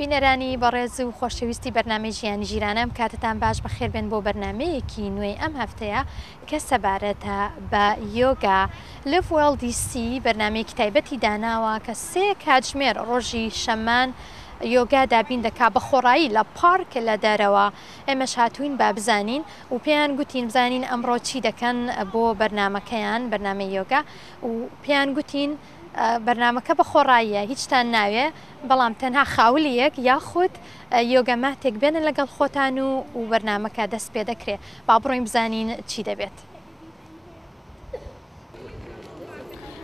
بینەرانی بەڕێز و خۆشەویستی بەرنامەی ژیانی ژیرانەم کاتتان باش بەخێر بێن بۆ بەرنمەیەکی نوێی ئەم هەفتەیە کە سەبارەتە بە یۆگا لڤ وێڵ DC بەرنمەیەکی تایبەتی داناوە کە 3 کاتژمێر ڕۆژی شەمان یۆگا دابین دەکا بە خۆڕایی لە پارک لە دەرەوە ئێمەش هاتوین با بزانین و پێیان گوتین بزانین ئەمڕۆ چی دەکەن بۆ بەرنمەکەیان بەرنمەی یۆگا و پێیان گوتین بەرنمەکە بە خۆڕاییە هیچتان ناوێ بەڵام تەنها خاولیەک یاخود یۆگەماتێک بێنن لەگەڵ خۆتان و بەرنمەکە دەست پێ دەکرێت با بڕۆین بزانین چی دەبێت.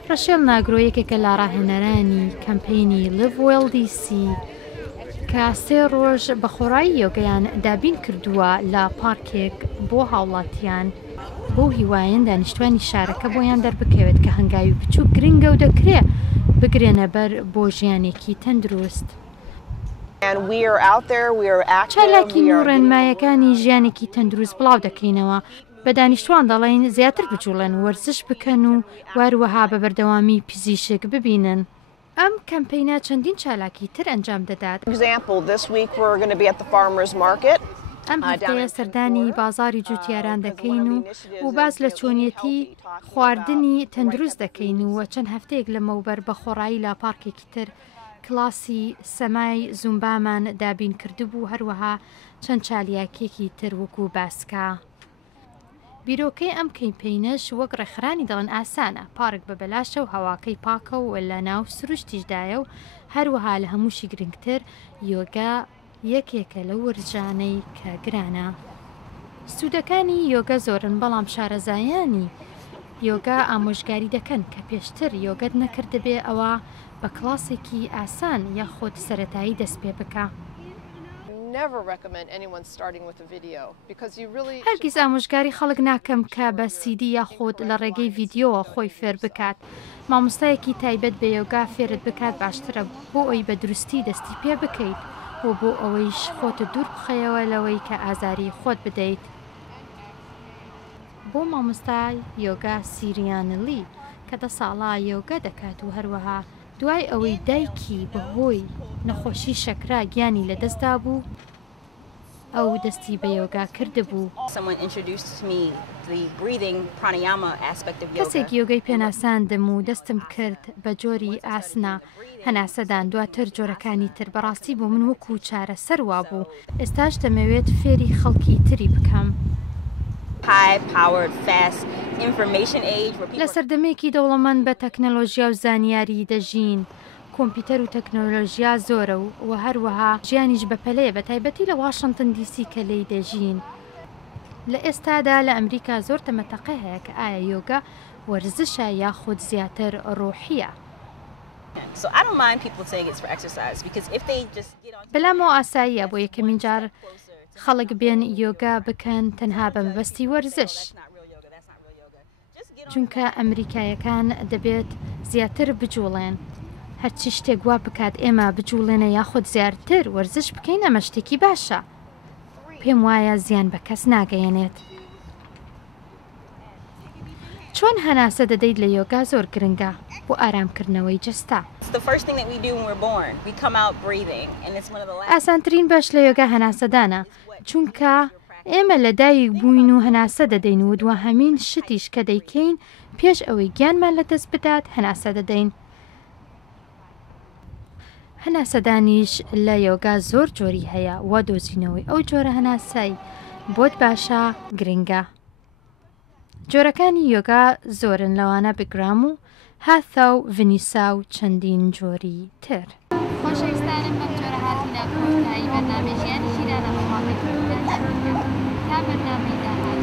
ڕەشێل ناگرۆیەکێکە لە ڕاهێنەرانی کەمپینی لڤ وێڵ DC کە 3 ڕۆژ بە خۆڕایی یۆگەیان دابین کردووە لە پارکێک بۆ هاوڵاتیان بۆ هیوایەن دانیشتوانی شارەکە بۆیان دەربکەوێت کە هەنگاوی بچوو گرنگە و دەکرێت بگرێنە بەر بۆ ژیانێکی تەندروست. چالاکی و ڕێنمایەکانی ژیانێکی تەندروست بڵاو دەکەینەوە بە دانیشتوان دەڵێن زیاتر بجوڵێن وەرزش بکەن و واروەها بە بەردەوامی پزیشک ببینن. ئەم کەمپینە چەندین چالاکی تر ئەنجام دەدات. ئەم هەفتەیە سەردانی بازاری جوتیاران دەکەین و باز لە چۆنیەتی خواردنی تەندروست دەکەین و چەند هەفتەیەک لەمەوبەر بە خۆڕایی لا پارکێکی تر کلاسی سەمای زومبامان دابین کردبوو هەروەها چەند چالیاکێکی تر وەکو باسکە. بیرۆکەی ئەم کەمپینەش وەک ڕێکخرانی دەڵێن ئاسانە پارک بە بەلاشە و هەواکەی پاکە و لە ناو سروشتیشدایە و هەروەها لە هەمووشی گرنگتر یۆگا یەکێکە لە وەرزانەی کە گرانە. سوودەکانی یۆگا زۆرن بەڵام شارەزایانی یۆگا ئامۆژگاری دەکەن کە پێشتر یۆگەت نەکردبێ ئەوە بە کلاسێکی ئاسان یاخۆت سەرەتایی دەست پێ بکە. هەرگیز ئامۆژگاری خەڵک ناکەم کە بە CD یاخۆت لە ڕێگەی ڤیدیۆوە خۆی فێر بکات. مامۆستایەکی تایبەت بە یۆگا فێرت بکات باشترە بۆ ئەوی بە دروستی دەستی پێ بکەیت و بۆ ئەوەیش خۆتە دوور بخەیەوە لەوەی کە ئازاری خۆت بدەیت. بۆ مامۆستای یۆگا سیریانلی کە 10 ساڵە یۆگا دەکات و هەروەها دوای ئەوەی دایکی بەهۆی نەخۆشی شەکرا گیانی لەدەستدا بوو ئەو دەستی بە یۆگا کردبوو. کەسێک یۆگەی پێناساندم و دەستم کرد بە جۆری ئاسنا هەناسەدان دواتر جۆرەکانی تر بەڕاستی بۆ من وەکو چارەسەر وا بوو ئێستاش دەمەوێت فێری خەڵکی تری بکەم. لە سەردەمێکی دەوڵەمەند بە تەکنەلۆژیا و زانیاری دەژین کۆمپیوتەر و تەکنۆلۆژیا زۆرە و هەروەها ژیانیش بەپەلەیە بە تایبەتی لە واشنگتن DC کە لێی دەژین. لە ئێستادا لە ئەمریکا زۆر تەمەتەقە هەیە کە ئایا یۆگا وەرزشە یاخود زیاتر ڕۆحیە. بەلامەوە ئاساییە بۆ یەکەمین جار خەڵک بێن یۆگا بکەن تەنها بە مەبەستی وەرزش چونکە ئەمریکایەکان دەبێت زیاتر بجوڵێن هەرچی شتێک وا بکات ئێمە بجوڵێنە یاخود زیاتر وەرزش بکەین ئەمە شتێکی باشە پێم وایە زیان بە کەس ناگەیەنێت. چۆن هەناسە دەدەیت لە یۆگا زۆر گرنگە بۆ ئارامکردنەوەی جەستا. ئاسانترین بەش لە یۆگا هەناسەدانە چونکە ئێمە لە دایک بووین و هەناسە دەدەین و دووەهەمین شتیش کە دەیکەین پێش ئەوەی گیانمان لە دەست بدات هەناسە دەدەین. هەناسەدانیش لە یۆگا زۆر جۆری هەیە وا دۆزینەوەی ئەو جۆرە هەناسای بۆت باشە گرنگە. جۆرەکانی یۆگا زۆرن لەوانە بگرام و هاتا و ڤنیسا و چەندین جۆری تر. خۆشەویستانم بەم جۆرە هاتینە کۆتایی بەرنامەی ژیانی ژیرانە تا بەرنامەی داهات